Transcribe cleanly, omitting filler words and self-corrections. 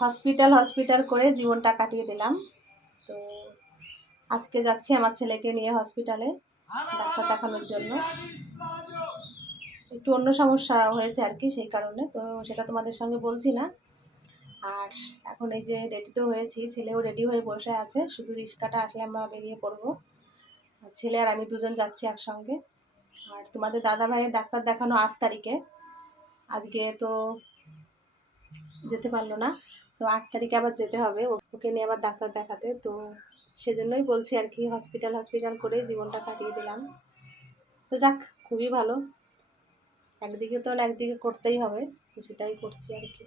Hospital hospital করে জীবনটা কাটিয়ে দিলাম। তো আজকে যাচ্ছি আমার ছেলেকে নিয়ে হসপিটালে ডাক্তার দেখানোর জন্য। একটু অন্য সমস্যা হয়েছে আর কি, সেই কারণে তো সেটা তোমাদের সঙ্গে বলছি না। আর এখন এই যে রেডি তো হয়েছি, ছেলেও রেডি হয়ে বসে আছে, শুধু রিক্সাটা আসলে আমরা বেরিয়ে পড়বো। ছেলে আর আমি দুজন যাচ্ছি একসঙ্গে। আর তোমাদের দাদা ভাইয়ের ডাক্তার দেখানো 8 তারিখে, আজকে তো যেতে পারলো না, তো 8 তারিখে আবার যেতে হবে ওকে নিয়ে আবার ডাক্তার দেখাতে। তো সেজন্যই বলছি আর কি, হসপিটাল হসপিটাল করে জীবনটা কাটিয়ে দিলাম। তো যাক, খুবই ভালো, একদিকে তো একদিকে করতেই হবে, তো সেটাই করছি আর কি।